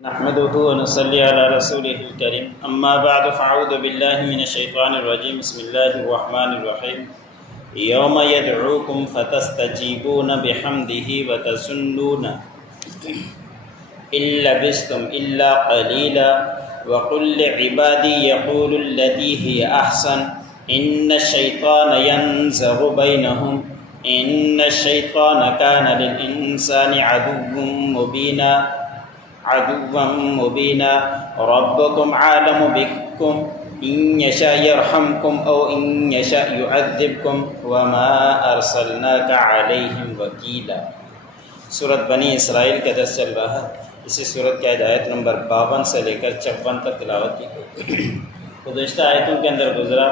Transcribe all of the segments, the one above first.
نحمده ونصلي على رسوله الكريم اما بعد فاعوذ بالله من الشيطان الرجيم بسم الله الرحمن الرحيم يوم يدعوكم فتستجيبون بحمده وتظنون إن لبثتم إلا قليلا وقل لعبادي يقولوا التي هي أحسن إن الشيطان ينزغ بينهم إن الشيطان كان للإنسان عدوا مبينا ربكم عالم بكم إن يشاء يرحمكم أو إن يشاء يعذبكم وما أرسلناك عليهم وكيلا۔ سورۃ بنی اسرائیل کا درس چل رہا ہے۔ اسی سورۃ کی آیت نمبر 52 سے لے کر 56 تک تلاوت کی۔ گزشتہ آیتوں کے اندر گزرا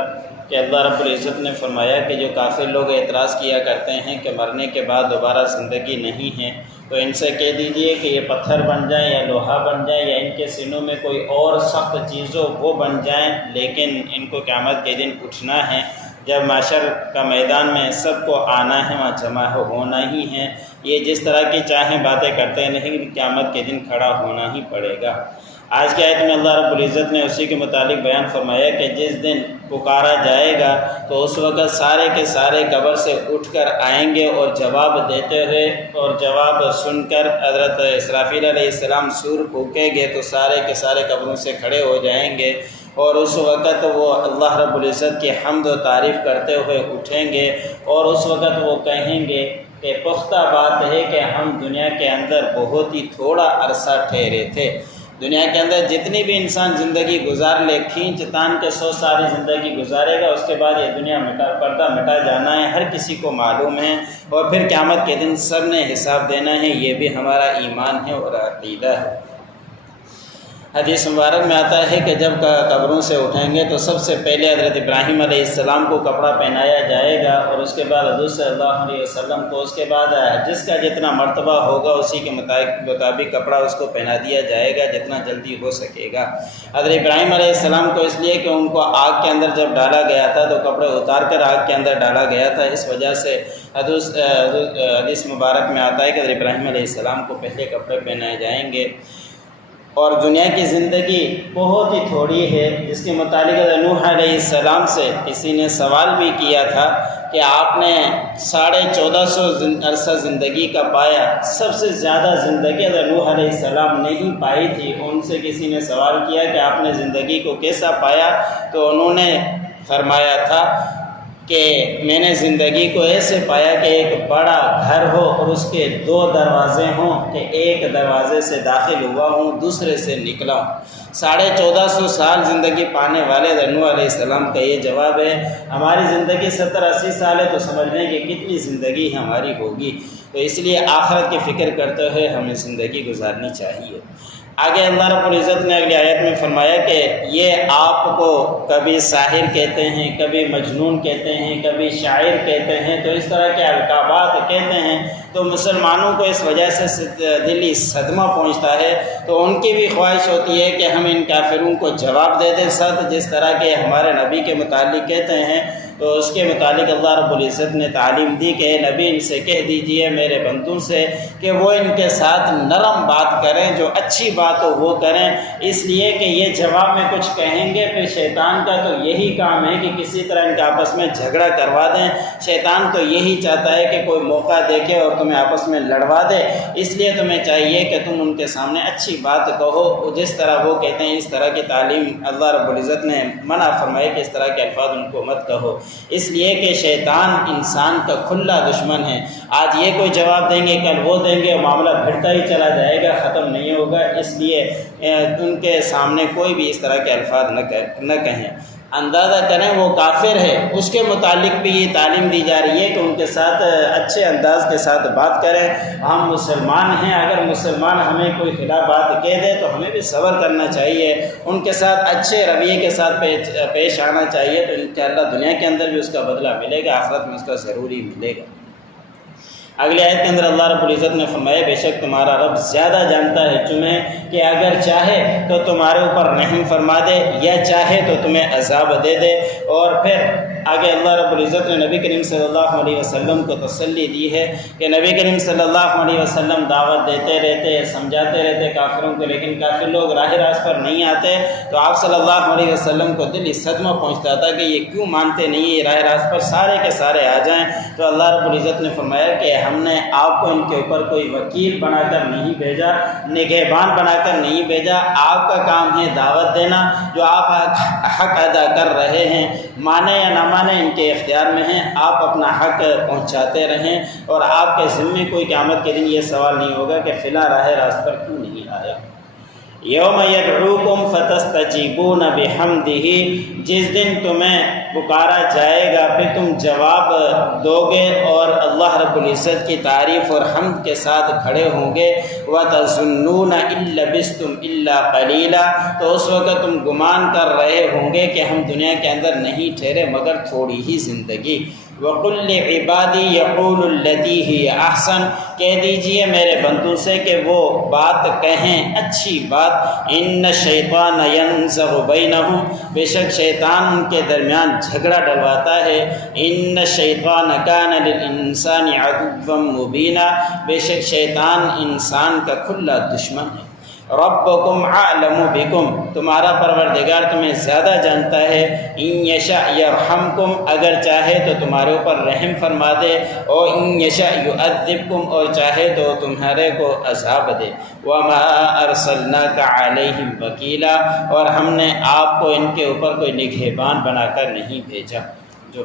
کہ اللہ رب العزت نے فرمایا کہ جو کافر لوگ اعتراض کیا کرتے ہیں کہ مرنے کے بعد دوبارہ زندگی نہیں ہے، تو ان سے کہہ دیجئے کہ یہ پتھر بن جائیں یا لوہا بن جائیں یا ان کے سینوں میں کوئی اور سخت چیز ہو وہ بن جائیں، لیکن ان کو قیامت کے دن اٹھنا ہے۔ جب معاشر کا میدان میں سب کو آنا ہے، وہاں جمع ہونا ہی ہے۔ یہ جس طرح کی چاہیں باتیں کرتے نہیں، قیامت کے دن کھڑا ہونا ہی پڑے گا۔ آج کی آیت میں اللہ رب العزت نے اسی کے متعلق بیان فرمایا کہ جس دن پکارا جائے گا تو اس وقت سارے کے سارے قبر سے اٹھ کر آئیں گے اور جواب دیتے ہوئے، اور جواب سن کر حضرت اسرافیل علیہ السلام سور پھونکیں گے تو سارے کے سارے قبروں سے کھڑے ہو جائیں گے، اور اس وقت وہ اللہ رب العزت کی حمد و تعریف کرتے ہوئے اٹھیں گے، اور اس وقت وہ کہیں گے کہ پختہ بات ہے کہ ہم دنیا کے اندر بہت ہی تھوڑا عرصہ ٹھہرے تھے۔ دنیا کے اندر جتنی بھی انسان زندگی گزار لے، کھینچ تان کے 100 سال زندگی گزارے گا، اس کے بعد یہ دنیا پردہ مٹا جانا ہے، ہر کسی کو معلوم ہے، اور پھر قیامت کے دن سب نے حساب دینا ہے۔ یہ بھی ہمارا ایمان ہے اور عقیدہ ہے۔ حدیث مبارک میں آتا ہے کہ جب قبروں سے اٹھیں گے تو سب سے پہلے حضرت ابراہیم علیہ السلام کو کپڑا پہنایا جائے گا، اور اس کے بعد حضور صلی اللہ علیہ وسلم کو، اس کے بعد جس کا جتنا مرتبہ ہوگا اسی کے مطابق کپڑا اس کو پہنا دیا جائے گا جتنا جلدی ہو سکے گا۔ حضرت ابراہیم علیہ السلام کو اس لیے کہ ان کو آگ کے اندر جب ڈالا گیا تھا تو کپڑے اتار کر آگ کے اندر ڈالا گیا تھا، اس وجہ سے حدیث مبارک میں آتا ہے کہ حضرت ابراہیم علیہ السلام کو پہلے کپڑے پہنائے جائیں گے۔ اور دنیا کی زندگی بہت ہی تھوڑی ہے، جس کے متعلق نوح علیہ السلام سے کسی نے سوال بھی کیا تھا کہ آپ نے 1450 عرصہ زندگی کا پایا، سب سے زیادہ زندگی نوح علیہ السلام نے ہی پائی تھی۔ ان سے کسی نے سوال کیا کہ آپ نے زندگی کو کیسا پایا، تو انہوں نے فرمایا تھا کہ میں نے زندگی کو ایسے پایا کہ ایک بڑا گھر ہو اور اس کے 2 دروازے ہوں، کہ ایک دروازے سے داخل ہوا ہوں، دوسرے سے نکلا ہوں۔ 1450 سال زندگی پانے والے نوح علیہ السلام کا یہ جواب ہے۔ ہماری زندگی 70-80 سال ہے تو سمجھ لیں کہ کتنی زندگی ہماری ہوگی۔ تو اس لیے آخرت کی فکر کرتے ہوئے ہمیں زندگی گزارنی چاہیے۔ آگے اللہ رب العزت نے اگلی آیت میں فرمایا کہ یہ آپ کو کبھی ساحر کہتے ہیں، کبھی مجنون کہتے ہیں، کبھی شاعر کہتے ہیں، تو اس طرح کے القابات کہتے ہیں، تو مسلمانوں کو اس وجہ سے دلی صدمہ پہنچتا ہے۔ تو ان کی بھی خواہش ہوتی ہے کہ ہم ان کافروں کو جواب دے دیں ساتھ، جس طرح کے ہمارے نبی کے متعلق کہتے ہیں۔ تو اس کے متعلق اللہ رب العزت نے تعلیم دی کہ نبی ان سے کہہ دیجئے میرے بندوں سے کہ وہ ان کے ساتھ نرم بات کریں، جو اچھی بات ہو وہ کریں، اس لیے کہ یہ جواب میں کچھ کہیں گے پھر شیطان کا تو یہی کام ہے کہ کسی طرح ان کے آپس میں جھگڑا کروا دیں۔ شیطان تو یہی چاہتا ہے کہ کوئی موقع دیکھے اور تمہیں آپس میں لڑوا دے، اس لیے تمہیں چاہیے کہ تم ان کے سامنے اچھی بات کہو، جس طرح وہ کہتے ہیں اس طرح کی تعلیم اللہ رب العزت نے منع فرمایا کہ اس طرح کے الفاظ ان کو مت کہو، اس لیے کہ شیطان انسان کا کھلا دشمن ہے۔ آج یہ کوئی جواب دیں گے، کل وہ دیں گے، معاملہ بھرتا ہی چلا جائے گا، ختم نہیں ہوگا۔ اس لیے ان کے سامنے کوئی بھی اس طرح کے الفاظ نہ کہیں۔ اندازہ کریں وہ کافر ہے، اس کے متعلق بھی یہ تعلیم دی جا رہی ہے کہ ان کے ساتھ اچھے انداز کے ساتھ بات کریں۔ ہم مسلمان ہیں، اگر مسلمان ہمیں کوئی خلاف بات کہہ دے تو ہمیں بھی صبر کرنا چاہیے، ان کے ساتھ اچھے رویے کے ساتھ پیش آنا چاہیے، تو انشاءاللہ دنیا کے اندر بھی اس کا بدلہ ملے گا، آخرت میں اس کا ضروری ملے گا۔ اگلی آیت کے اندر اللہ رب العزت نے فرمایا بے شک تمہارا رب زیادہ جانتا ہے تمہیں، کہ اگر چاہے تو تمہارے اوپر رحم فرما دے، یا چاہے تو تمہیں عذاب دے دے، اور پھر آگے اللہ رب العزت نے نبی کریم صلی اللہ علیہ وسلم کو تسلی دی ہے کہ نبی کریم صلی اللہ علیہ وسلم دعوت دیتے رہتے، سمجھاتے رہتے کافروں کو، لیکن کافر لوگ راہ راست پر نہیں آتے، تو آپ صلی اللہ علیہ وسلم کو دلی صدمہ پہنچتا تھا کہ یہ کیوں مانتے نہیں، یہ راہ راست پر سارے کے سارے آ جائیں۔ تو اللہ رب العزت نے فرمایا کہ ہم نے آپ کو ان کے اوپر کوئی وکیل بنا کر نہیں بھیجا، نگہبان بنا کر نہیں بھیجا، آپ کا کام ہے دعوت دینا۔ جو آپ حق ادا کر رہے ہیں، مانے یا نہ مانے ان کے اختیار میں ہیں، آپ اپنا حق پہنچاتے رہیں، اور آپ کے ذمے کوئی قیامت کے دن یہ سوال نہیں ہوگا کہ فلاں راہ راست پر کیوں نہیں آیا۔ یوم یدعوکم فتستجیبون بحمدہ، جس دن تمہیں پکارا جائے گا پھر تم جواب دو گے اور اللہ رب العزت کی تعریف اور حمد کے ساتھ کھڑے ہوں گے۔ وَتَظُنُّونَ إِن لَّبِثْتُمْ إِلَّا قَلِيلًا، تو اس وقت تم گمان کر رہے ہوں گے کہ ہم دنیا کے اندر نہیں ٹھہرے مگر تھوڑی ہی زندگی۔ وَقُلْ لِعِبَادِي يَقُولُوا الَّتِي هِيَ أَحْسَنُ، کہہ دیجئے میرے بندوں سے کہ وہ بات کہیں اچھی بات۔ إِنَّ الشَّيْطَانَ يَنزَغُ بَيْنَهُمْ، بے شک شیطان ان کے درمیان جھگڑا ڈلواتا ہے۔ إِنَّ الشَّيْطَانَ كَانَ لِلْإِنسَانِ عَدُوًّا مُّبِينًا، بے شک شیطان انسان کا کھلا دشمن ہے۔ ربکم اعلم بکم، تمہارا پروردگار تمہیں زیادہ جانتا ہے۔ ان یشاء یرحمکم، اگر چاہے تو تمہارے اوپر رحم فرما دے، اور ان یشاء یعذبکم، اور چاہے تو تمہارے کو عذاب دے۔ وما ارسلناک علیہم وکیلا، اور ہم نے آپ کو ان کے اوپر کوئی نگہبان بنا کر نہیں بھیجا۔ جو